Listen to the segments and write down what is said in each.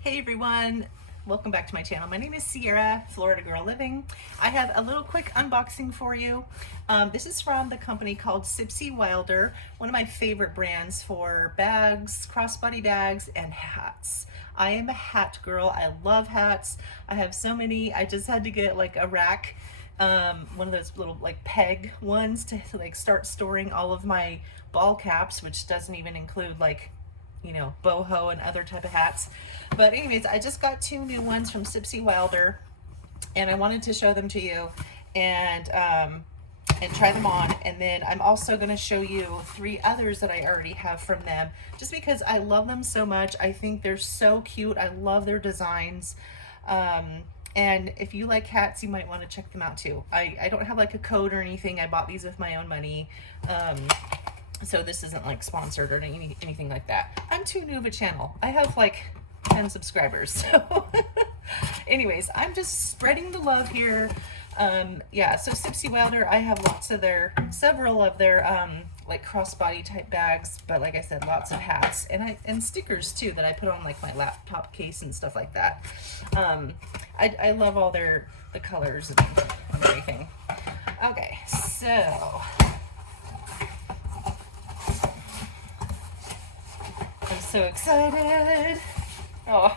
Hey everyone, welcome back to my channel. My name is Sierra, Florida Girl Living. I have a little quick unboxing for you. This is from the company called Sipsey Wilder, one of my favorite brands for bags, crossbody bags, and hats. I am a hat girl. I love hats. I have so many. I just had to get like a rack, one of those little like peg ones to like start storing all of my ball caps, which doesn't even include like boho and other type of hats. But anyways, I just got two new ones from Sipsey Wilder, and I wanted to show them to you and try them on. And then I'm also going to show you three others that I already have from them, just because I love them so much. I think they're so cute. I love their designs. And if you like hats, you might want to check them out too. I don't have like a code or anything. I bought these with my own money. So this isn't like sponsored or anything like that. I'm too new of a channel. I have like 10 subscribers. So anyways, I'm just spreading the love here. Yeah, so Sipsey Wilder, I have several of their like crossbody type bags, but like I said, lots of hats and stickers too that I put on like my laptop case and stuff like that. I love all the colors and everything. Okay, so I'm so excited. Oh,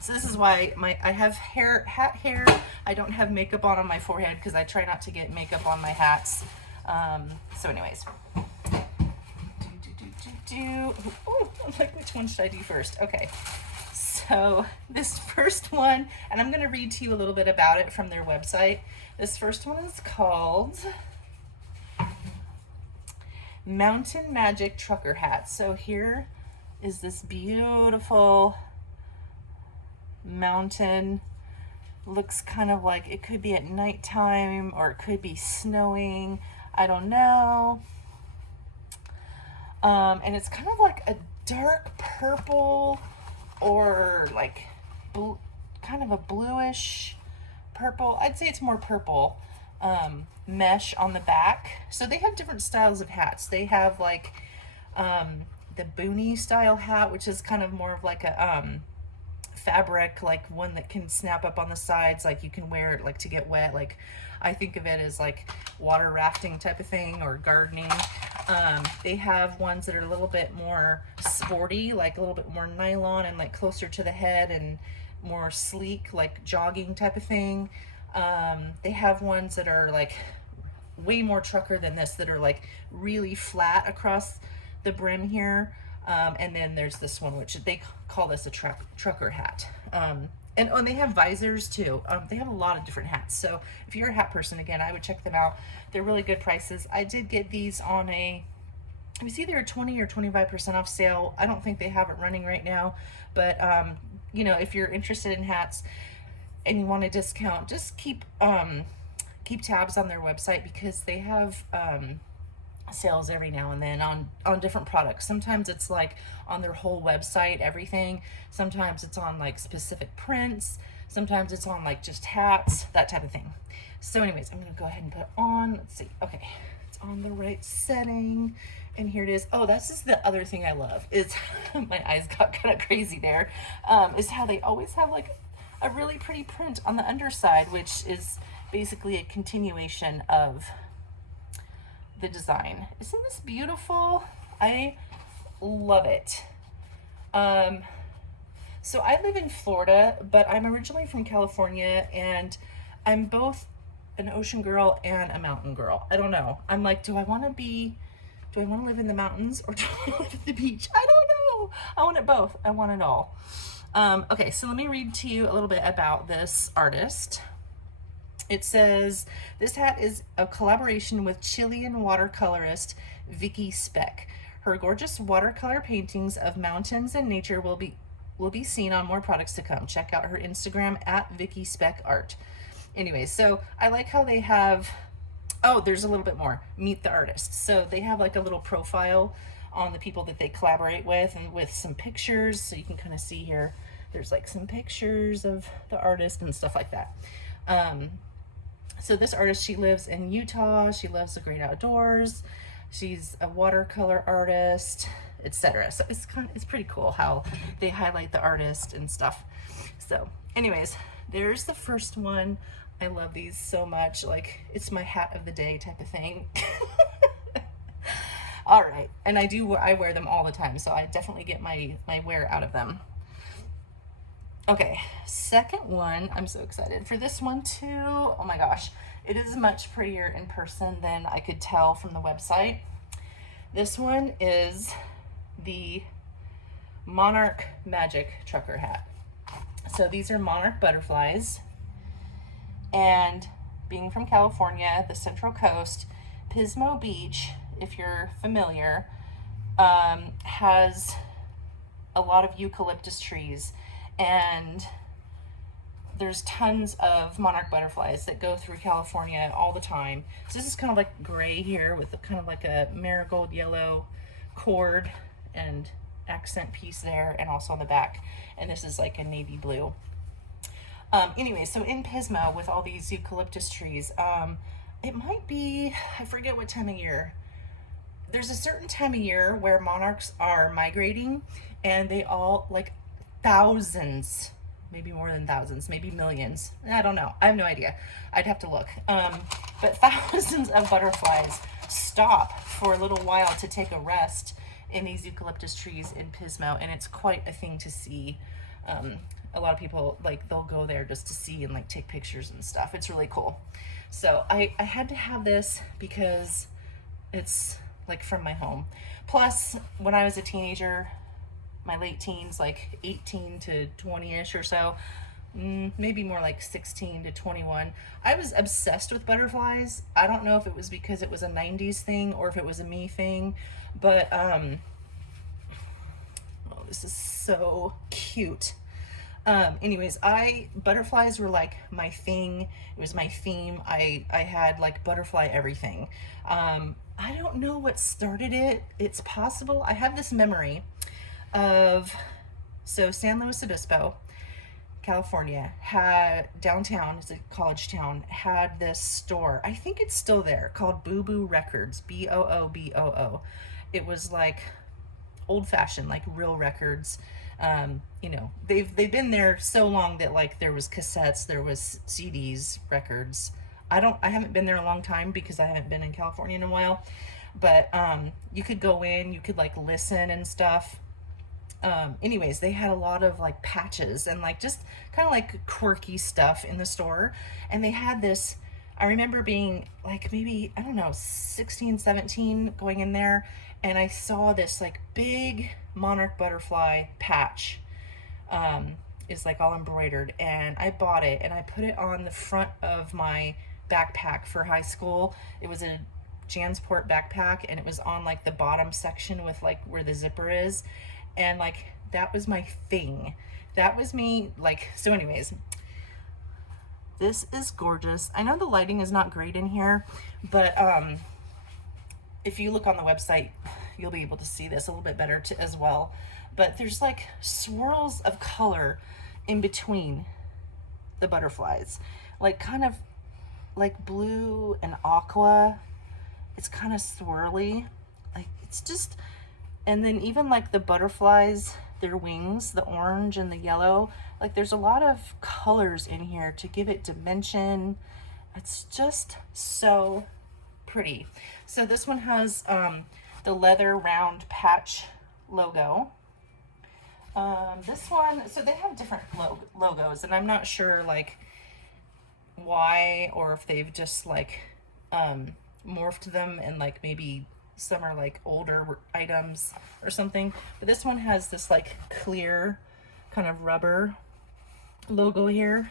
so this is why I have hat hair. I don't have makeup on my forehead because I try not to get makeup on my hats. So anyways. Ooh, I'm like, which one should I do first? Okay. So this first one, and I'm going to read to you a little bit about it from their website. This first one is called Mountain Magic Trucker Hat. So here is this beautiful mountain. Looks kind of like it could be at nighttime or it could be snowing. I don't know. And it's kind of like a dark purple or like kind of a bluish purple. I'd say it's more purple mesh on the back. So they have different styles of hats. They have like the boonie style hat, which is kind of more of like a fabric, like one that can snap up on the sides, like you can wear it like to get wet. Like I think of it as like water rafting type of thing or gardening. They have ones that are a little bit more sporty, like a little bit more nylon and like closer to the head and more sleek, like jogging type of thing. They have ones that are like way more trucker than this, that are like really flat across the brim here. And then there's this one, which they call this a trucker hat. And they have visors too. They have a lot of different hats. So if you're a hat person, again, I would check them out. They're really good prices. I did get these on it was either a 20 or 25% off sale. I don't think they have it running right now, but if you're interested in hats and you want a discount, just keep tabs on their website, because they have sales every now and then on different products. Sometimes it's like on their whole website, everything. Sometimes it's on like specific prints. Sometimes it's on like just hats, that type of thing. So anyways, I'm gonna go ahead and put it on. Let's see. Okay, it's on the right setting, and here it is. Oh, that's just the other thing I love is my eyes got kind of crazy there. Is how they always have like a really pretty print on the underside, which is basically a continuation of the design. Isn't this beautiful? I love it. So I live in Florida, but I'm originally from California, and I'm both an ocean girl and a mountain girl. I don't know. I'm like, do I want to live in the mountains or do I want to live at the beach? I don't know. I want it both. I want it all. Okay, so let me read to you a little bit about this artist. It says, this hat is a collaboration with Chilean watercolorist Vicky Speck. Her gorgeous watercolor paintings of mountains and nature will be seen on more products to come. Check out her Instagram at Vicky Speck Art. Anyway, so I like how they have, oh, there's a little bit more. Meet the artist. So they have like a little profile on the people that they collaborate with, and with some pictures. So you can kind of see here, there's like some pictures of the artist and stuff like that. So this artist, she lives in Utah. She loves the great outdoors. She's a watercolor artist. etc. So it's pretty cool how they highlight the artist and stuff. So anyways, there's the first one. I love these so much. Like, it's my hat of the day type of thing. All right, and I wear them all the time, so I definitely get my wear out of them. Okay, second one, I'm so excited for this one too. Oh my gosh, it is much prettier in person than I could tell from the website. This one is the Monarch Magic Trucker hat. So these are monarch butterflies, and being from California, the Central Coast, Pismo Beach, if you're familiar, has a lot of eucalyptus trees, and there's tons of monarch butterflies that go through California all the time. So this is kind of like gray here with kind of like a marigold yellow cord and accent piece there, and also on the back. And this is like a navy blue. Anyway, so in Pismo with all these eucalyptus trees, it might be, I forget what time of year. There's a certain time of year where monarchs are migrating, and they all, like, thousands, maybe more than thousands, maybe millions. I don't know. I have no idea. I'd have to look. But thousands of butterflies stop for a little while to take a rest in these eucalyptus trees in Pismo, and it's quite a thing to see. A lot of people, like, they'll go there just to see and like take pictures and stuff. It's really cool. So I had to have this because it's like from my home. Plus, when I was a teenager, my late teens, like 18 to 20-ish or so, maybe more like 16 to 21, I was obsessed with butterflies. I don't know if it was because it was a 90s thing or if it was a me thing, but oh, this is so cute. Anyways, butterflies were like my thing. It was my theme. I had like butterfly everything. I don't know what started it. It's possible. I have this memory of, so San Luis Obispo, California, had downtown, it's a college town, had this store. I think it's still there, called Boo Boo Records, Booboo. It was like old fashioned, like real records. You know, they've been there so long that like there was cassettes, there was CDs, records. I haven't been there a long time because I haven't been in California in a while, but you could go in, you could like listen and stuff. Anyways, they had a lot of like patches and like just kind of like quirky stuff in the store. And they had this, I remember being like maybe, I don't know, 16, 17, going in there, and I saw this like big monarch butterfly patch, is like all embroidered, and I bought it and I put it on the front of my backpack for high school. It was a Jansport backpack, and it was on like the bottom section with like where the zipper is, and like that was my thing. That was me. Like, so anyways, this is gorgeous. I know the lighting is not great in here, but if you look on the website, you'll be able to see this a little bit better as well. But there's like swirls of color in between the butterflies, like kind of like blue and aqua. It's kind of swirly, like it's just, and then even like the butterflies, their wings, the orange and the yellow, like there's a lot of colors in here to give it dimension. It's just so pretty. So this one has the leather round patch logo. This one, so they have different logos, and I'm not sure like why, or if they've just like morphed them, and like maybe some are like older items or something. But this one has this like clear kind of rubber logo here.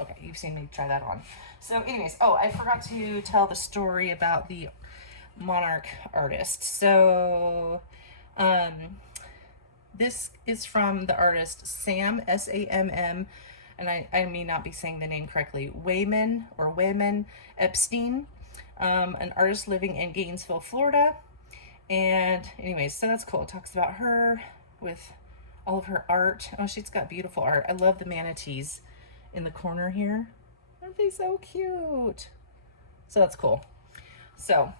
Okay, you've seen me try that on. So anyways, oh, I forgot to tell the story about the monarch artist. So this is from the artist Sam, S-A-M-M, and I may not be saying the name correctly, Wayman Epstein, an artist living in Gainesville, Florida. And anyways, so that's cool. It talks about her with all of her art. Oh, she's got beautiful art. I love the manatees in the corner here. Aren't they so cute? So that's cool. So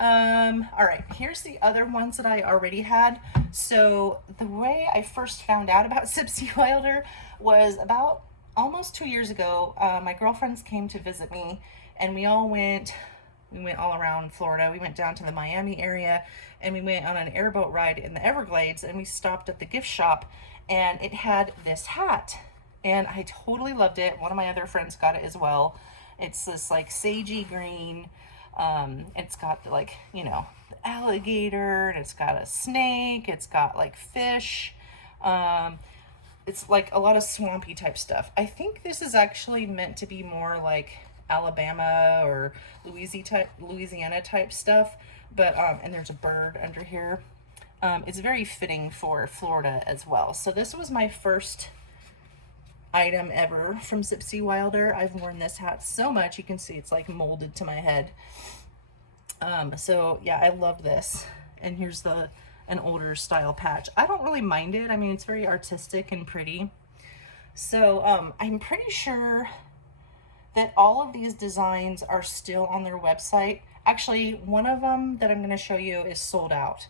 All right, here's the other ones that I already had. So the way I first found out about Sipsey Wilder was about almost 2 years ago. My girlfriends came to visit me, and we went all around Florida. We went down to the Miami area, and we went on an airboat ride in the Everglades, and we stopped at the gift shop, and it had this hat, and I totally loved it. One of my other friends got it as well. It's this like sagey green. It's got like, you know, the alligator, and it's got a snake, it's got like fish. It's like a lot of swampy type stuff. I think this is actually meant to be more like Alabama or Louisiana type stuff. But and there's a bird under here. It's very fitting for Florida as well. So this was my first item ever from Sipsey Wilder. I've worn this hat so much. You can see it's like molded to my head. So yeah, I love this. And here's an older style patch. I don't really mind it. I mean, it's very artistic and pretty. So I'm pretty sure that all of these designs are still on their website. Actually, one of them that I'm going to show you is sold out.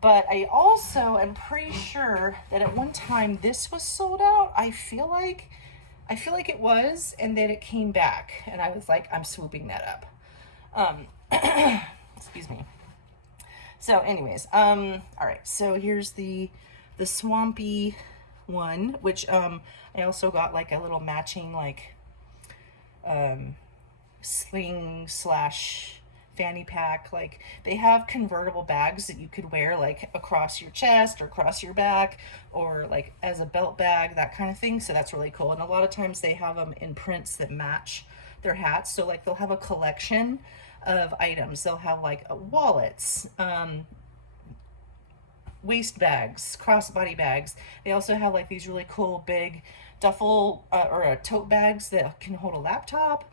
But I also am pretty sure that at one time this was sold out. I feel like it was, and then it came back, and I was like, I'm swooping that up. Excuse me. So anyways, all right, so here's the swampy one, which I also got like a little matching like sling slash fanny pack. Like they have convertible bags that you could wear like across your chest or across your back, or like as a belt bag, that kind of thing. So that's really cool. And a lot of times they have them in prints that match their hats. So like they'll have a collection of items. They'll have like wallets, waist bags, crossbody bags. They also have like these really cool big duffel or tote bags that can hold a laptop.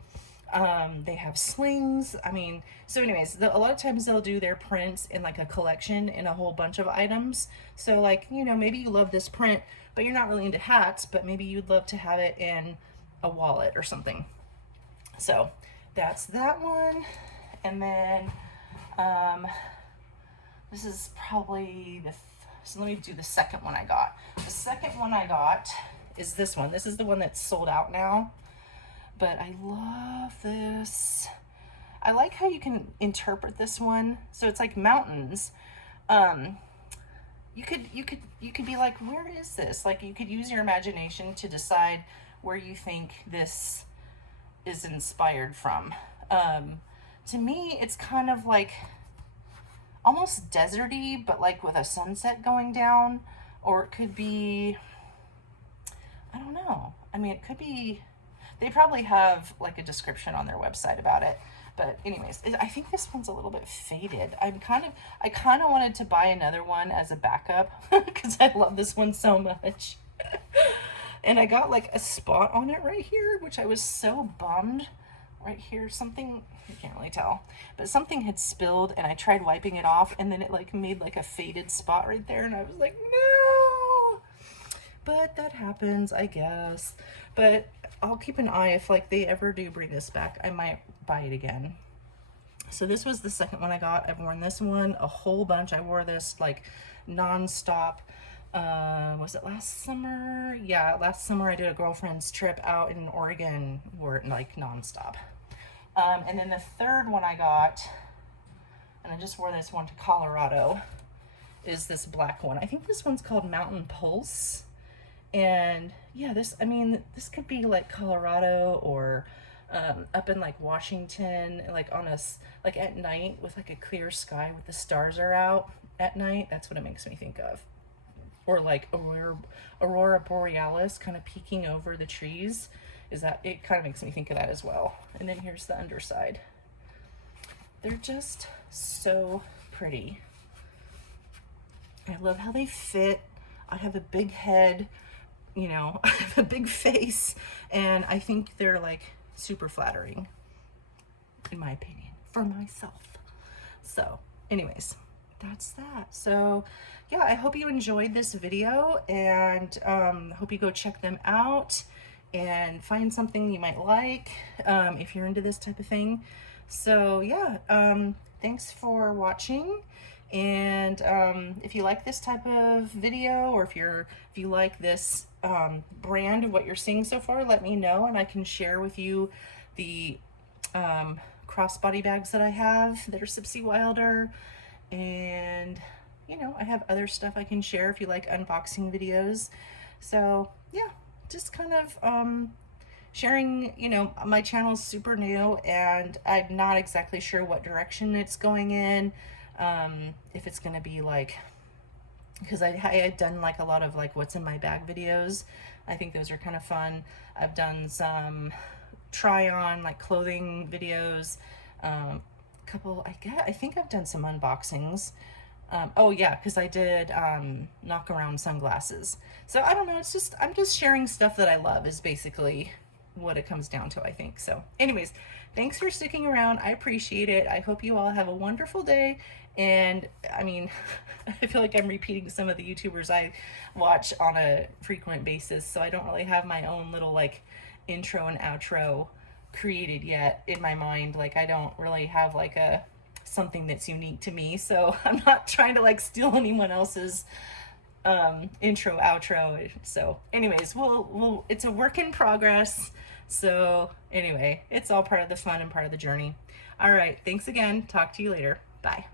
They have slings. I mean, so anyways, a lot of times they'll do their prints in like a collection in a whole bunch of items. So like, you know, maybe you love this print, but you're not really into hats, but maybe you'd love to have it in a wallet or something. So that's that one. And then, this is probably so let me do the second one I got. The second one I got is this one. This is the one that's sold out now. But I love this. I like how you can interpret this one. So it's like mountains. You could be like, where is this? Like you could use your imagination to decide where you think this is inspired from. To me, it's kind of like almost deserty, but like with a sunset going down. Or it could be, I don't know. I mean, it could be, they probably have like a description on their website about it. But anyways, I think this one's a little bit faded. I kind of wanted to buy another one as a backup because I love this one so much. And I got like a spot on it right here, which I was so bummed. Right here, something, you can't really tell, but something had spilled, and I tried wiping it off, and then it like made like a faded spot right there, and I was like, no. But that happens, I guess. But I'll keep an eye. If like they ever do bring this back, I might buy it again. So this was the second one I got. I've worn this one a whole bunch. I wore this like non-stop. Was it last summer? Yeah, last summer I did a girlfriend's trip out in Oregon, wore it like non-stop. And then the third one I got, and I just wore this one to Colorado, is this black one. I think this one's called Mountain Pulse. And yeah, this could be like Colorado or up in like Washington, like like at night with like a clear sky with the stars are out at night. That's what it makes me think of. Or like Aurora Borealis kind of peeking over the trees. It kind of makes me think of that as well. And then here's the underside. They're just so pretty. I love how they fit. I have a big head, you know, I have a big face, and I think they're like super flattering, in my opinion, for myself. So anyways, that's that. So yeah, I hope you enjoyed this video, and hope you go check them out and find something you might like if you're into this type of thing. So yeah, thanks for watching. And if you like this type of video, or if you like this brand of what you're seeing so far, let me know, and I can share with you the crossbody bags that I have that are Sipsey Wilder. And you know, I have other stuff I can share if you like unboxing videos. So yeah, just kind of sharing. You know, my channel's super new and I'm not exactly sure what direction it's going in. If it's gonna be like, because I had done like a lot of like what's in my bag videos. I think those are kind of fun. I've done some try on like clothing videos, I think I've done some unboxings. Oh yeah, because I did knock around sunglasses. So I don't know, it's just, I'm just sharing stuff that I love is basically what it comes down to, I think. So anyways, thanks for sticking around. I appreciate it. I hope you all have a wonderful day. And I mean, I feel like I'm repeating some of the YouTubers I watch on a frequent basis, so I don't really have my own little like intro and outro created yet in my mind. Like I don't really have like a something that's unique to me, so I'm not trying to like steal anyone else's intro outro. So anyways, we'll it's a work in progress. So anyway, it's all part of the fun and part of the journey. All right, thanks again. Talk to you later. Bye.